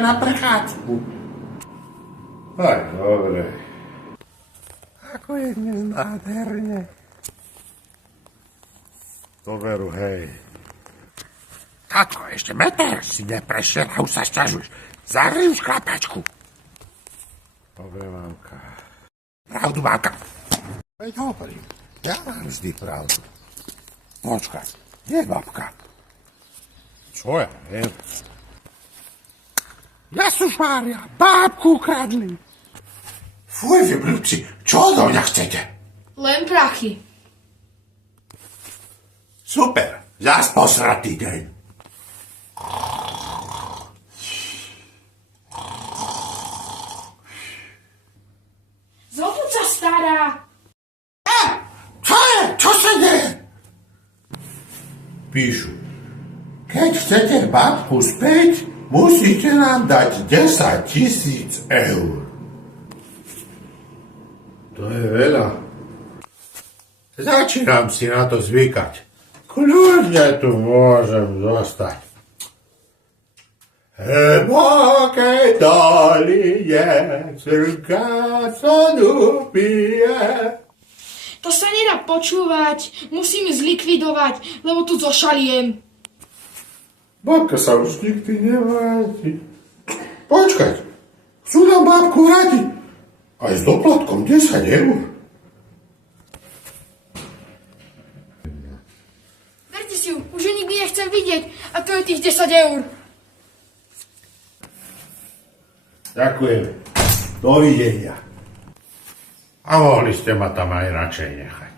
na prechádzku. Aj, dobre. Ako je dnes nádherne. To veru, hej. Tatko, ešte meter si neprešiel a už sa sťažuješ. Zahri už chlapačku. Dobre, mamka. Pravdu, mamka. Veď hovorím, ja mám vždy pravdu. Počkaj, kde je babka? Čo ja viem? Ježišmária, bábku ukradli. Fuj, vy blbci, čo odo mňa chcete? Len prachy. Super, zás posratý deň. Zobud sa, stará. Čo je? Čo sa deje? Píšu. Keď chcete babku späť, musíte nám dať 10 000 eur. To je veľa. Začínam si na to zvykať. Kľudne tu môžem zostať. Hlboké doline, zrká sa dupie. To sa nedá počúvať. Musím zlikvidovať, lebo tu zošaliem. Babka sa už nikdy nevráti. Počkať, chcú nám babku vrátiť. Aj s doplatkom 10 eur. Verte si ju, už ju nikdy nechcem vidieť. A to je tých 10 eur. Ďakujem. Dovidenia. A mohli ste ma tam aj radšej nechať.